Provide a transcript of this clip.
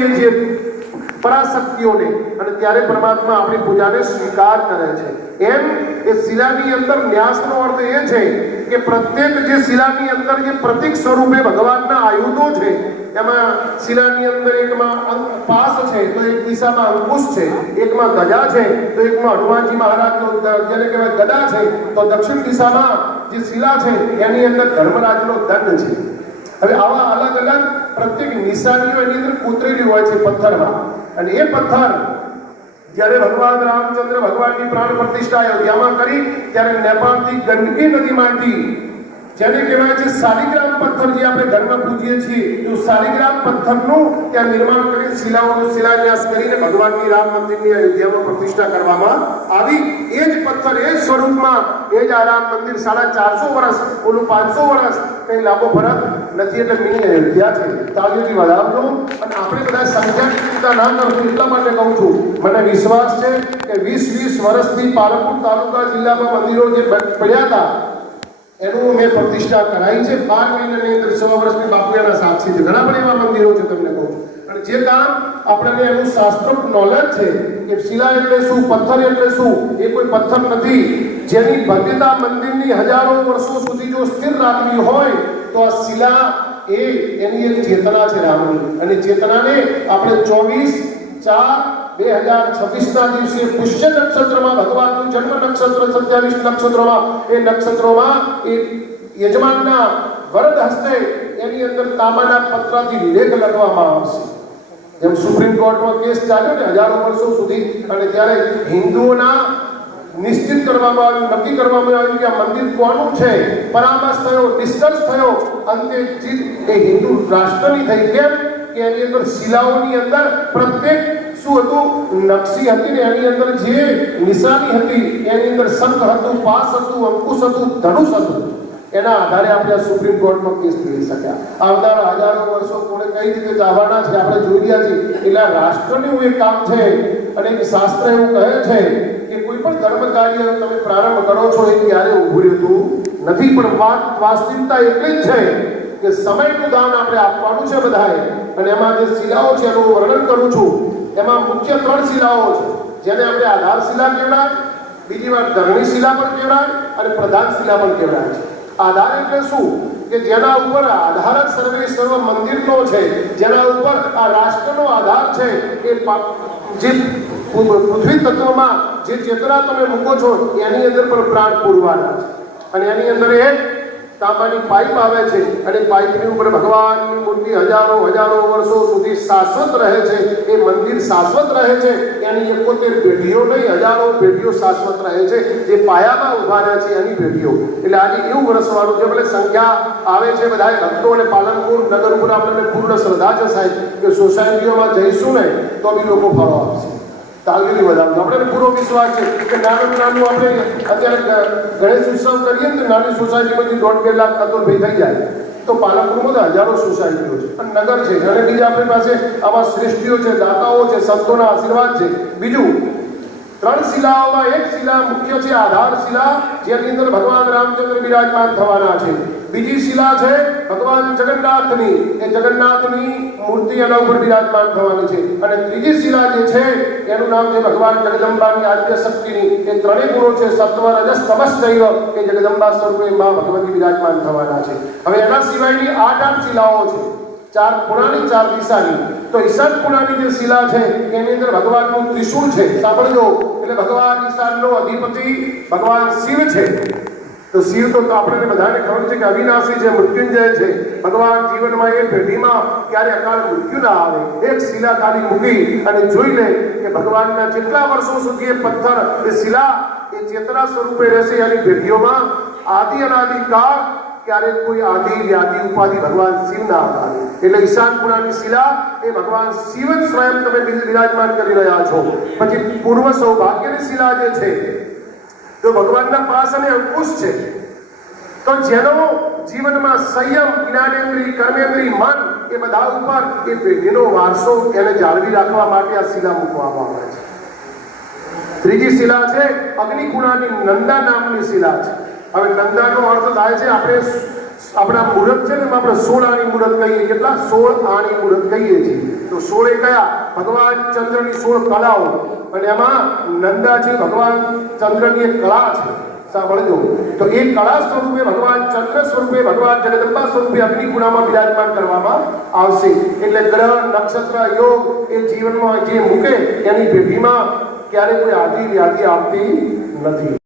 કરીએ છીએ પરાશક્તિઓને અને ત્યારે પરમાત્મા આપણી પૂજાને સ્વીકાર કરે છે। એમ એ શિલાની અંદર ન્યાસનો અર્થ એ છે કે પ્રત્યેક જે શિલાની અંદર જે પ્રતીક સ્વરૂપે ભગવાનના આયુધો છે, એમાં શિલાની અંદર એકમાં પાસ છે તો એક દિશામાં અંકુશ છે, એકમાં ગદા છે તો એકમાં હનુમાનજી મહારાજનો જેને કહેવાય ગદા છે, તો દક્ષિણ દિશામાં જે શિલા છે એની અંદર ધર્મરાજનો દંડ છે। હવે આવા અલગ અલગ પ્રત્યેક નિશાનીઓ એની અંદર કોતરેલી હોય છે પથ્થરમાં, અને એ પથ્થર જ્યારે ભગવાન રામચંદ્ર ભગવાનની પ્રાણ પ્રતિષ્ઠા અયોધ્યામાં કરી ત્યારે નેપાળથી ગંડકી નદીમાંથી જેને કહેવાય છે શાલિગ્રામ પથ્થર, જે આપણે ઘરમાં પૂજીએ છીએ, એ શાલિગ્રામ પથ્થરનું ત્યાં નિર્માણ કરી શિલાઓનો શિલાન્યાસ કરીને ભગવાનની રામ મંદિરની અયોધ્યામાં પ્રતિષ્ઠા કરવામાં આવી। એ જ પથ્થર એ જ સ્વરૂપમાં એ જ આ રામ મંદિર 450 વર્ષ, ઓલું 500 વર્ષ, કઈ લાંબો ફરક નથી, એટલે મિની અયોધ્યા છે। તાળીઓથી વધાવજો અને આપણે બધા સંખ્યાની ચિંતા ના કરશું, એટલા માટે કહું છું, મને વિશ્વાસ છે કે 20 વર્ષથી પાલનપુર તાલુકા જિલ્લામાં મંદિરો જે પડ્યા હતા એનું મેં પ્રતિષ્ઠા કરાઈ છે। 12 મહિનાની અંદર 100 વર્ષની બાપુયાના સાક્ષી છે, ઘણા બધા એવા મંદિરો છે તમને કહું છું। અને જે કામ આપણને એનું શાસ્ત્રોક્ત નોલેજ છે કે શિલા એટલે શું, પથ્થર એટલે શું, એ કોઈ પથ્થર નથી, જેની ભવ્યતા મંદિરની હજારો વર્ષો સુધી જો સ્થિર રાખવી હોય તો આ શિલા એની એક ચેતના છે રામની, અને ચેતનાને આપણે 24/4/2026 ના દિવસે પુષ્ય નક્ષત્રમાં ભગવાનનું જન્મ નક્ષત્ર 27 નક્ષત્રોમાં એ નક્ષત્રોમાં એ યજમાનના વરદ હસ્તે એની અંદર તાંબાના પત્રથી લેખ લખવામાં આવશે। જેમ સુપ્રીમ કોર્ટમાં કેસ ચાલ્યો ને હજારો વર્ષો સુધી, અને ત્યારે હિન્દુઓના નિશ્ચિત કરવામાં આવ્યું, નક્કી કરવામાં આવ્યું કે આ મંદિર કોનું છે, પરામર્શ થયો, ડિસ્કસ થયો, અંતે જીત એ હિન્દુ રાષ્ટ્રની થઈ। કેમ કે એની અંદર શિલાઓની અંદર પ્રત્યેક શું હતું, નકશી હતી ને એની અંદર જે નિશાની હતી એની અંદર શંખ હતું, પાસ હતું, અંકુશ હતું, ધનુષ હતું, એના આધારે આપણે આ સુપ્રીમ કોર્ટમાં કેસ લડી શક્યા। આવનારા હજારો વર્ષો કોણે કઈ રીતે જવાના છે આપણે જોઈ રહ્યા છીએ। એટલે રાષ્ટ્રનું એક કામ છે, અને એક શાસ્ત્ર એવું કહે છે કે કોઈ પણ ધર્મ કાર્ય તમે પ્રારંભ કરો છો એ ક્યારે ઊભું રહેતું નથી, પણ વાસ્તવિકતા એટલી જ છે કે સમયનું દાન આપણે આપવાનું છે બધાએ। અને એમાં જે શિલાઓ છે એનું વર્ણન કરું છું, એમાં મુખ્ય 3 શિલાઓ છે, જેને આપણે આધાર શિલા કહેવાય, બીજી વાર ધરણી શિલા પણ કહેવાય અને પ્રધાન શિલા પણ કહેવાય છે। આધાર એટલે શું કે જેના ઉપર આધાર જ સર્વ મંદિરનો છે, જેના ઉપર આ રાષ્ટ્રનો આધાર છે, એ જે પૃથ્વી તત્વમાં જે ચેતના તમે મૂકો છો એની અંદર પણ પ્રાણ પૂરવાના છે। અને એની અંદર એક તાંબાની પાઇપ આવે છે, અને પાઇપની ઉપર ભગવાનની મૂર્તિ હજારો વર્ષો સુધી શાશ્વત રહે છે। એ મંદિર શાશ્વત રહે છે, એની 71 પેઢીઓ નહીં, હજારો પેઢીઓ શાશ્વત રહે છે, જે પાયામાં ઉભા રહે છે એની પેઢીઓ। એટલે આજે એવું વર્ષવાળું છે, ભલે સંખ્યા આવે છે બધા ભક્તો, અને પાલનપુર નગર ઉપર આપણને પૂર્ણ શ્રદ્ધા છે સાહેબ કે સોસાયટીઓમાં જઈશું ને તો બી લોકો ફાળો આપશે। તાલગીરી વધારજો, આપણે પૂરો વિશ્વાસ છે કે નાનું આપણે અત્યારે ગણેશ ઉત્સવ કરીએ ને તો નાની સોસાયટીમાંથી 1.5-2 લાખ કતોલભાઈ થઈ જાય, તો પાલનપુરમાં તો હજારો સોસાયટીઓ છે અને નગર છે, અને બીજા આપણી પાસે આવા શ્રેષ્ઠીઓ છે, દાતાઓ છે, સંતોના આશીર્વાદ છે। બીજું 3 શિલાઓમાં એક શિલા મુખ્ય છે આધાર શિલા, જેની અંદર ભગવાન રામચંદ્ર બિરાજમાન થવાના છે। બીજી શિલા છે ભગવાન જગન્નાથની, એ જગન્નાથની મૂર્તિ એના ઉપર બિરાજમાન થવાની છે। અને ત્રીજી શિલા જે છે એનું નામ છે ભગવાન જગદંબાની આદ્ય શક્તિની। એ 3 ગુણો છે, સત્વ રજસ તમસ દૈવ, એ જગદંબા સ્વરૂપે માં ભગવતી બિરાજમાન થવાના છે। હવે એના સિવાયની 8 શિલાઓ છે, 4 ખૂણાની 4 દિશાની। તો ઈશાન ખૂણાની જે શિલા છે એની અંદર ભગવાનનું ત્રિશૂળ છે, સાંભળજો, એટલે ભગવાન ઈશાનનો અધિપતિ ભગવાન શિવ છે। તો શિવ તો આપણને બધાને ખબર છે કે અવિનાશી છે, મૃત્યુંજય છે। ભગવાન જીવનમાં એ પેઢીમાં ક્યારે અકાળ મૃત્યુ ના આવે। એક શિલા ખાલી મૂકી અને જોઈ લે કે ભગવાનના જેટલા વર્ષો સુધી એ પથ્થર, એ શિલા એ ચેતના સ્વરૂપે રહેશે, એની પેઢીઓમાં આદિ અનાદિ કાળ ક્યારે કોઈ આદિ વ્યાધિ ઉપાધિ ભગવાન શિવ ના આવે। એટલે ઈશાન ખૂણાની શિલા એ ભગવાન શિવ જ સ્વયં તમે બિરાજમાન કરી રહ્યા છો। પછી પૂર્વ સૌભાગ્યની શિલા જે છે તો ભગવાનના પાસ અને અંકુશ છે, તો જેનો જીવનમાં સંયમ, જ્ઞાનેન્દ્રિય, કર્મેન્દ્રિય, મન એ બધા ઉપર એ પેઢીનો વારસો એને જાળવી રાખવા માટે આ શિલા મૂકવામાં આવે છે। ત્રીજી શિલા છે અગ્નિ ખૂણાની નંદા નામની શિલા છે। હવે નંદાનો અર્થ થાય છે આપણે આપણા મુહૂર્ત છે ને એમાં આપણે 16 આણી મુહૂર્ત કહીએ. કેટલા? 16 આણી મુહૂર્ત કહીએ છીએ. તો 16 એ કયા? ભગવાન ચંદ્રની 16 કળાઓ, અને એમાં નંદા છે ભગવાન ચંદ્રની એક કળા છે. સાંભળજો. તો એ કળા સ્વરૂપે ભગવાન ચંદ્ર સ્વરૂપે ભગવાન જગદંબા સ્વરૂપે અગ્નિકુંડમાં બિરાજમાન કરવામાં આવશે. એટલે ગ્રહ નક્ષત્ર યોગ એ જીવનમાં જે મૂકે એની પેઢીમાં ક્યારે કોઈ આદિ વ્યાધિ આવતી નથી.